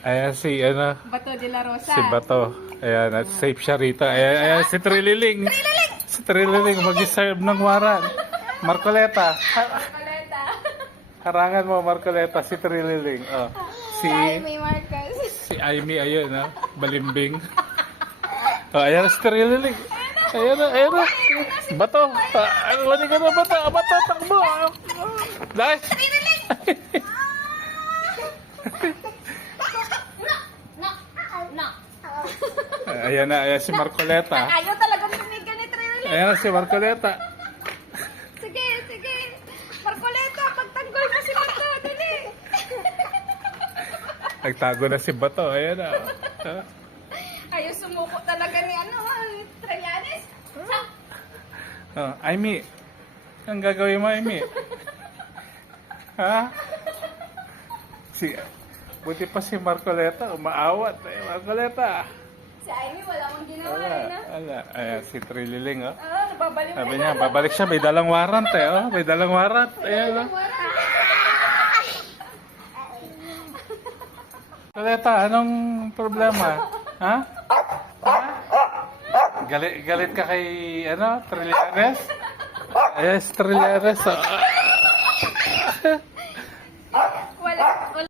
Ayan si, ano, Bato de la Rosa. si Bato. Ayan, at safe siya rito. Ayan, si Trililing. Si Trililing, mag-serve ng waran. Marcoleta. Paleta. Harangan mo, Marcoleta, si Trililing. Oh. Si, Ay, may Marcos. si Aimee, ayun, ha? Balimbing. Oh, ayan si Trililing. Ayan na. Bato. Wali ka na, Bato. Bato, takbo. Nice. No. Ayan si Marcoleta. Ayaw talaga tumigil ni Trinity. Ayan na si Marcoleta. Sige. Marcoleta, pagtanggol mo si Bato. Dali. Nagtago na si Bato. Ayan na. Ayaw sumuko talaga ni Trillanes. Oh, Aimee. Ang gagawin mo, Aimee? Ha? Buti pa si Marcoleta. Umaawat. Marcoleta. Si Amy, wala mong ginawa na. Wala. Ayan, si Trililing, oh. Nababalik Sabi niya, babalik siya. May dalang warrant, eh. Oh. May dalang warrant. Ayan, oh. Marcoleta, anong problema? Ha? Galit ka kay, Trillanes? Yes, Trillanes. Oh.